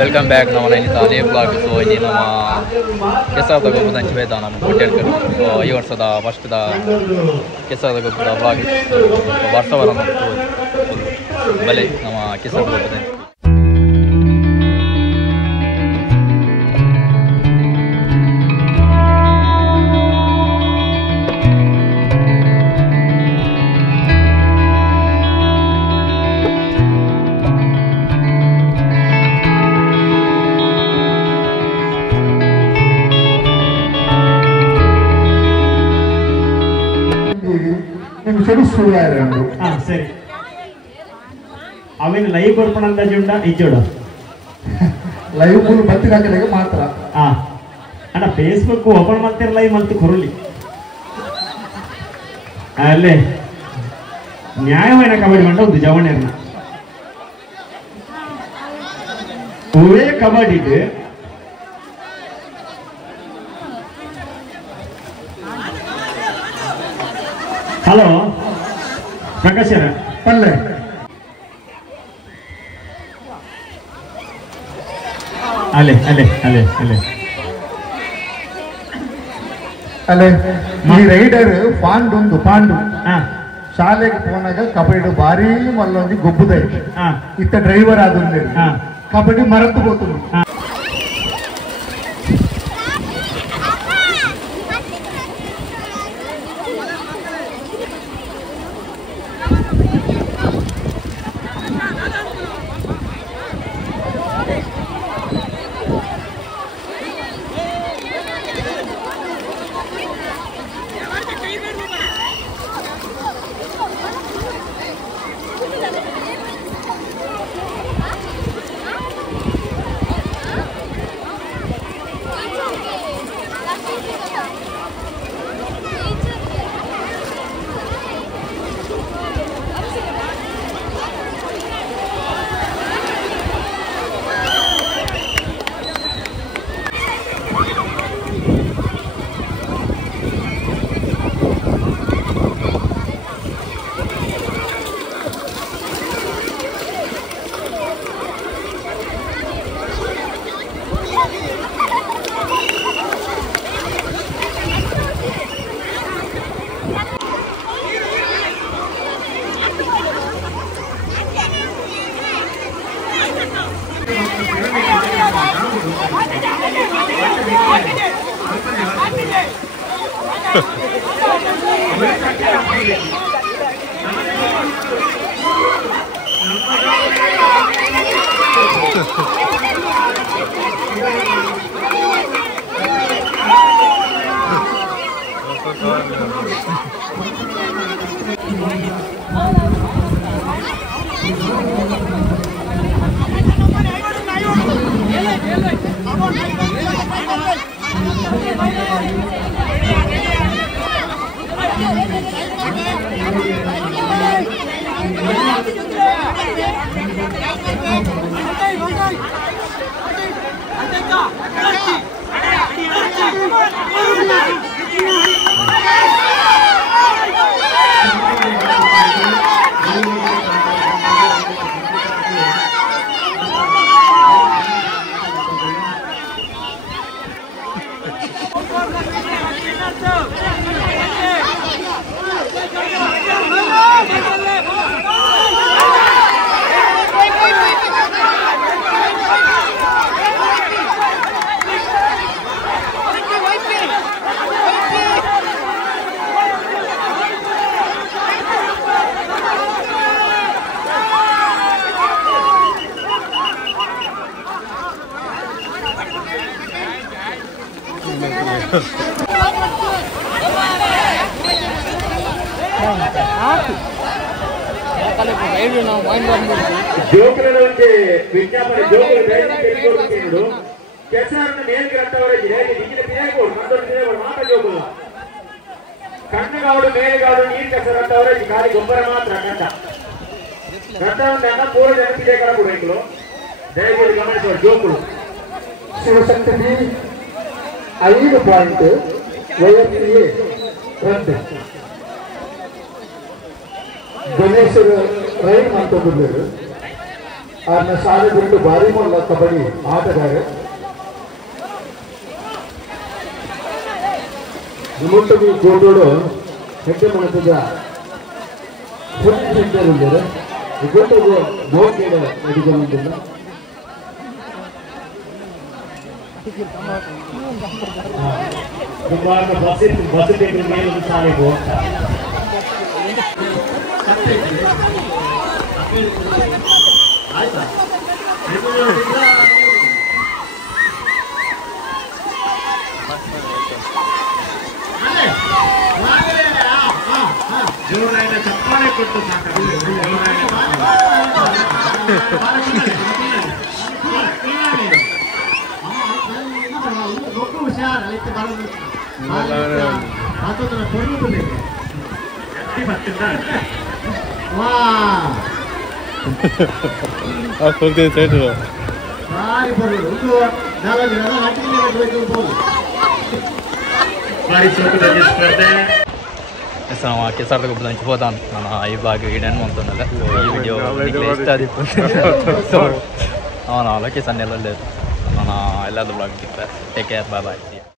Welcome back ನಾವು Nainital blog. So ಇಲ್ಲಿ ನಮ್ಮ ಕೆಸರದ ಗೊಬ್ಬರದ ಹಂಚಿಬೇದ ನಮ್ಮ ಕೊಟ್ಟೆಡ್ಕರ್. ಸೊ ಈ ವರ್ಷದ ಫಸ್ಟ್ದ ಕೆಸರದ ಗೊಬ್ಬರದ ಬ್ಲಾಗ್ ವರ್ಷವರ ಬಲೆ ನಮ್ಮ ಕೆಸರದ ಗೊಬ್ಬರದ ಸರಿ ಅವೇನು ಲೈವ್ ಬರ್ಪಣ ಅಂದಾಜು ಉಂಟಾ ಇಜ್ಜೋಡ ಲೈವ್ ಫುಲ್ ಬತ್ತಿರಾಕಲಿಗೆ ಮಾತ್ರ ಅಣ್ಣ ಫೇಸ್ಬುಕ್ ಓಪನ್ ಮಾಡ್ತೀರ ಲೈವ್ ಮತ್ತೆ ಕೊರಲಿ ಅಲ್ಲೇ ನ್ಯಾಯమైన ಕಬಡ್ಡಿ ಮಂಡ ಒಂದು ಜವಣೆರ್ನ ಒಳ್ಳೆ ಕಬಡ್ಡಿ ಹಲೋ ಪ್ರಕಾಶ್ ಅವರ ಪಲ್ಲೆ ಅಲೆ ಅಲೆ ಅಲೆ ಅಲೆ ಅಲ್ಲೇ ಈ ರೈಡರ್ ಪಾಂಡು ಶಾಲೆಗೆ ಹೋನಾಗ ಕಬಡ್ಡಿ ಭಾರಿ ಮಲ್ಲೊಂದು ಗೊಬ್ಬುದ ಇತ್ತ ಡ್ರೈವರ್ ಆದ್ರೆ ಕಬಡ್ಡಿ ಮರೆತು ಹೋತು. ಜೋಕುಲದ ವಿಜ್ಞಾಪನೆ ಜೋಕುಲು ದಯವಿಟ್ಟು ಕೆಸರನ್ನು ನೇರಿಗೆ ರಟ್ಟವರ ದಿಕ್ಕಿನ ತಿರುಗೋಡು ಮಂದೊಂದು ತಿರುಗೋಡು ಮಾತ್ರ ಜೋಕುಲ ಕಣ್ಣಗಾವಡು ಮೇಲೆಗಾವಡು ನೀರು ಕೆಸರ ರಟ್ಟವರ ಖಾಲಿ ಗೊಬ್ಬರ ಮಾತ್ರ ಕಂಡ ರಟ್ಟವನ್ನು ಪೂರ್ವ ಜನಪಿದೆ ಕಡ ಕೂಡ ದಯವಿಟ್ಟು ಗಮನಿಸುವ ಜೋಕುಲು ಶಿವಶಕ್ತಿ 5 ಪಾಯಿಂಟ್ ವೈಎಂಸಿಎ ರಂತೆ ಗಣೇಶರ ರೈಡ್ ಮಾಡ್ಕೊಂಡಿದ್ದರು ಆನ ಶಾಲೆ ಬಿಟ್ಟು ಭಾರಿ ಮಲ್ಲ ಕಬಡ್ಡಿ ಆಟಗಾರ ನಿಮ್ಮೊಟ್ಟಿಗೆ ಗೋಡೋಡು ಹೆಜ್ಜೆ ಮಾಡುತ್ತಿದ್ದ ಸೆಂಟರ್ ಇದ್ದಾರೆ ಗೊತ್ತಿಗೆ ಗೋಕೆಡ ಹಿಡಿದುಕೊಂಡಿಲ್ಲ ಬಸ್ ಮೇಲೆ ಶಾಲೆಗೆ ಹೋಗ್ತಾರೆ ಆಯ್ತಾ ಜೋರಾದ ಚಪ್ಪಾಳೆ ಕೊಟ್ಟು ಹುಷಾರ್ ಅಲ್ಲಿ ಭಾರಿ ಚೌಕದಲ್ಲಿ ಸ್ಪರ್ಧೆ ಕೆಸರದ ಗೊಬ್ಬರ ಹಂಚಿపోతాను ನಾನು ಈ ಬ್ಲಾಗ್ ಇಡೇನು ಅಂತಂದಲ್ಲ ಈ ವಿಡಿಯೋ ಇಷ್ಟ ಆದಿತ್ತು ಸೊ ಅವನು ಲೊಕೇಶನ್ ಎಲ್ಲ లేదు ನಾನು ಎಲ್ಲಾದ್ರೂ ಬ್ಲಾಗ್ ಟೇಕ್ ಕೇರ್ ಬಾಯ್ ಬಾಯ್